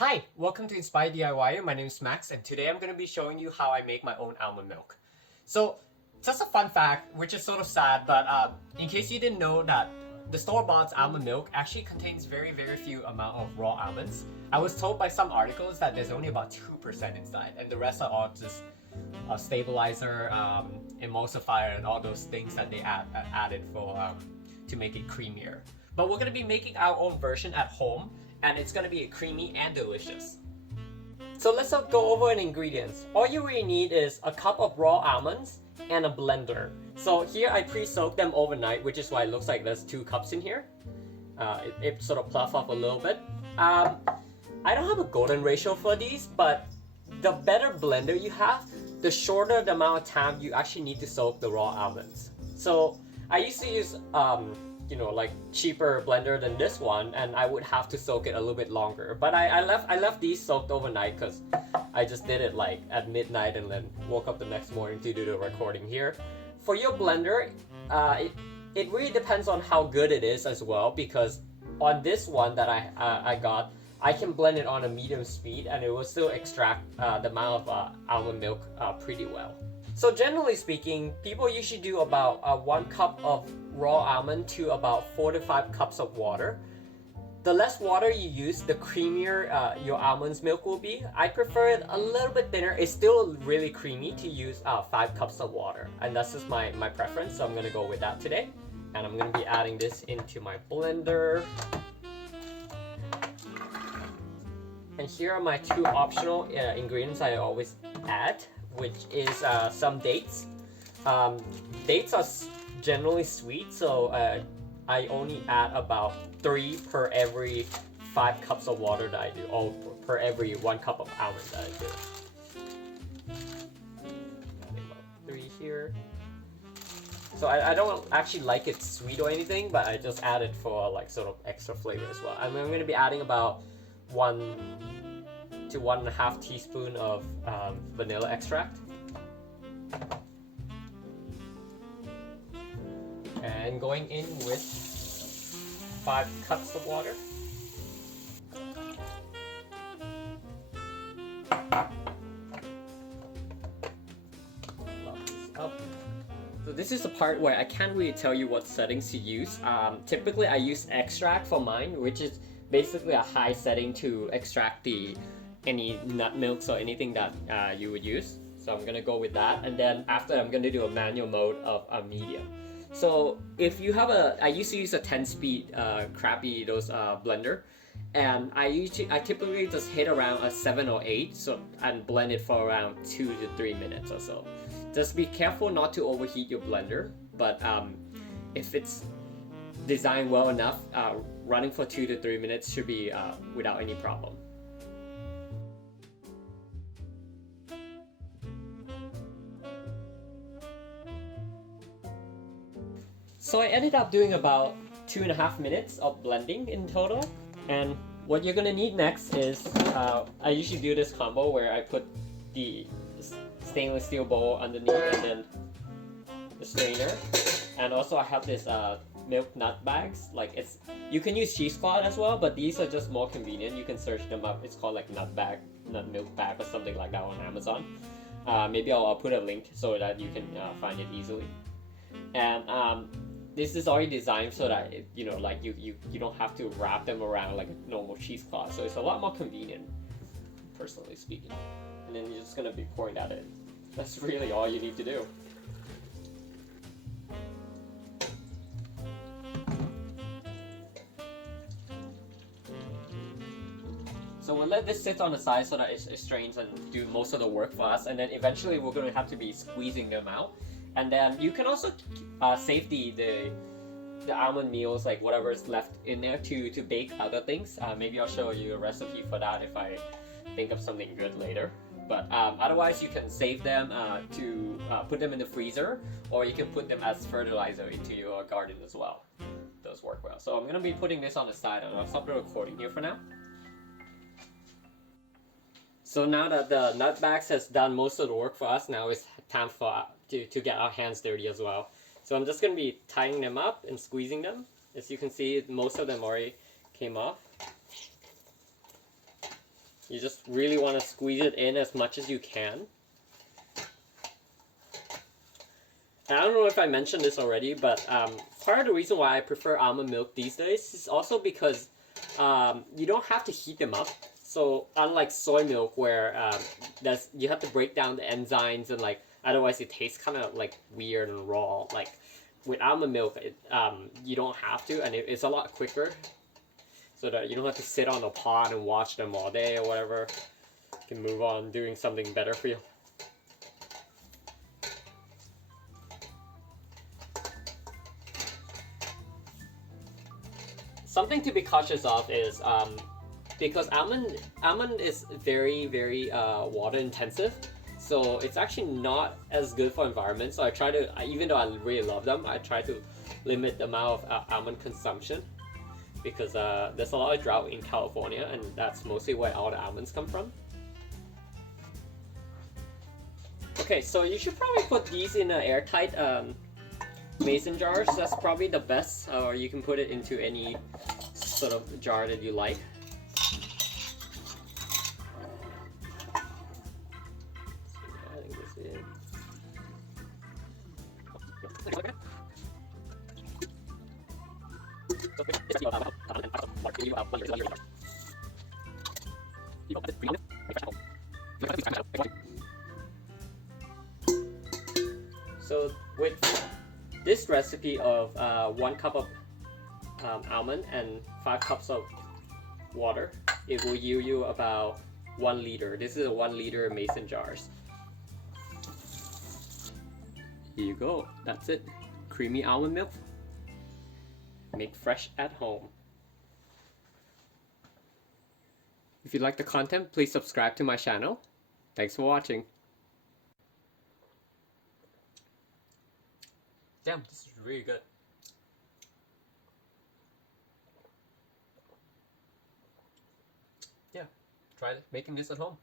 Hi, welcome to Inspire DIY. My name is Max, and today I'm going to be showing you how I make my own almond milk. So, just a fun fact, which is sort of sad, but in case you didn't know that the store-bought almond milk actually contains very few amount of raw almonds. I was told by some articles that there's only about 2% inside, and the rest are all just a stabilizer, emulsifier, and all those things that they added for to make it creamier. But we're going to be making our own version at home, and it's going to be creamy and delicious. So let's go over the ingredients. All you really need is a cup of raw almonds and a blender. So here I pre-soaked them overnight, which is why it looks like there's 2 cups in here. It sort of fluff up a little bit. I don't have a golden ratio for these, but the better blender you have, the shorter the amount of time you actually need to soak the raw almonds. So I used to use like cheaper blender than this one, and I would have to soak it a little bit longer. But I left these soaked overnight because I just did it like at midnight and then woke up the next morning to do the recording here. For your blender, it really depends on how good it is as well, because on this one that I got, I can blend it on a medium speed and it will still extract the amount of almond milk pretty well. So generally speaking, people usually do about 1 cup of raw almond to about 4 to 5 cups of water. The less water you use, the creamier your almond's milk will be. I prefer it a little bit thinner. It's still really creamy to use 5 cups of water, and that's just my preference, so I'm gonna go with that today. And I'm gonna be adding this into my blender. And here are my 2 optional ingredients I always add, which is some dates. Dates are generally sweet, so I only add about 3 per every 5 cups of water that I do, or per every 1 cup of almond that I do. Adding about 3 here. So I don't actually like it sweet or anything, but I just add it for like sort of extra flavor as well. I'm going to be adding about 1 to 1.5 teaspoon of vanilla extract. And going in with 5 cups of water. So this is the part where I can't really tell you what settings to use. Typically I use extract for mine, which is basically a high setting to extract any nut milks or anything that you would use. So I'm gonna go with that, and then after I'm gonna do a manual mode of a medium. So if you have I used to use a 10-speed crappy blender, and I typically just hit around a 7 or 8, and blend it for around 2 to 3 minutes or so. Just be careful not to overheat your blender, but if it's designed well enough, running for 2 to 3 minutes should be without any problem. So I ended up doing about 2.5 minutes of blending in total, and what you're gonna need next is, I usually do this combo where I put the stainless steel bowl underneath and then the strainer, and also I have this milk nut bags. You can use cheesecloth as well, but these are just more convenient. You can search them up. It's called like nut milk bag or something like that on Amazon. Maybe I'll put a link so that you can find it easily. And this is already designed so that you don't have to wrap them around like a normal cheesecloth, so it's a lot more convenient, personally speaking. And then you're just gonna be pouring that in. That's really all you need to do. So we'll let this sit on the side so that it strains and do most of the work for us, and then eventually we're gonna have to be squeezing them out. And then you can also save the almond meals, like whatever's left in there, to bake other things. Maybe I'll show you a recipe for that if I think of something good later. But otherwise you can save them to put them in the freezer, or you can put them as fertilizer into your garden as well. Those work well. So I'm going to be putting this on the side, and I'll stop the recording here for now. So now that the nut bags has done most of the work for us, now it's time for to get our hands dirty as well. So I'm just going to be tying them up and squeezing them. As you can see, most of them already came off. You just really want to squeeze it in as much as you can. And I don't know if I mentioned this already, but part of the reason why I prefer almond milk these days is also because you don't have to heat them up. So unlike soy milk where you have to break down the enzymes and like otherwise it tastes kind of like weird and raw. Like with almond milk, you don't have to, and it's a lot quicker. So that you don't have to sit on a pot and watch them all day or whatever. You can move on doing something better for you. Something to be cautious of is because almond is very water intensive, so it's actually not as good for environment. So I try to, even though I really love them, I try to limit the amount of almond consumption, because there's a lot of drought in California, and that's mostly where all the almonds come from. Okay, so you should probably put these in an airtight mason jars. That's probably the best, or you can put it into any sort of jar that you like. Adding this in. So with this recipe of 1 cup of almond and 5 cups of water, it will yield you about 1 liter. This is a 1 liter mason jars. Here you go. That's it. Creamy almond milk. Make fresh at home. If you like the content, please subscribe to my channel. Thanks for watching. Damn, this is really good. Yeah, try making this at home.